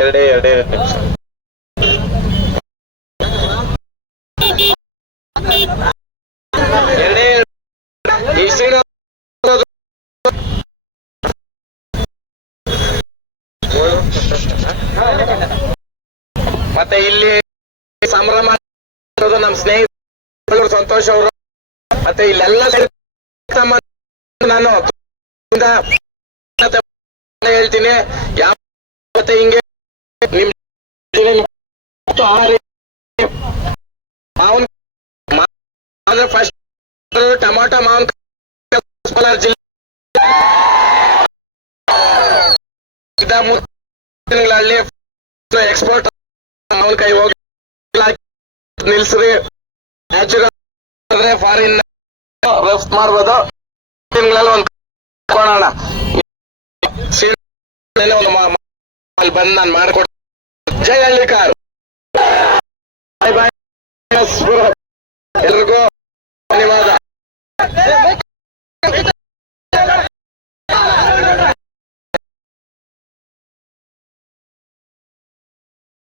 ಎರಡೇ, ಎರಡು ಶ್ರೀನಿವಾಸ ಮತ್ತೆ ಇಲ್ಲಿ ಸಂಭ್ರಮ ನಮ್ಮ ಸ್ನೇಹಿತರು ಸಂತೋಷ್ ಅವರು. ಮತ್ತೆ ಇಲ್ಲೆಲ್ಲ ನಾನು ಹೇಳ್ತೀನಿ. ಯಾವ ಮತ್ತೆ ಹಿಂಗೆ ನಿಮ್ ಮಾವನ್ ಅಂದ್ರೆ ಫಸ್ಟ್ ಟೊಮಾಟೊ ಮಾವನ್ ಕೋಲಾರ ಜಿಲ್ಲೆ ಇದ ಮೂರ್ ತಿಂಗಳಲ್ಲಿ ಎಕ್ಸ್ಪೋರ್ಟ್ ಮಾವನ್ ಕೈ ಹೋಗಿ ನಿಲ್ಸ್ರಿ ನ್ಯಾಚುರಲ್ ಅಂದ್ರೆ ಫಾರಿನ್ ರಫ್ತು ಮಾಡ್ಬೋದು ತಿಂಗಳಲ್ಲಿ ಒಂದು ಕೊಡೋಣ ಒಂದು ಮಾ- ಮಾ- ಅಲ್ಲಿ ಬಂದು ನಾನು ಮಾಡ್ಕೊಡ್ತೀನಿ జయలికారు ఎల్రిగో ధన్యవాద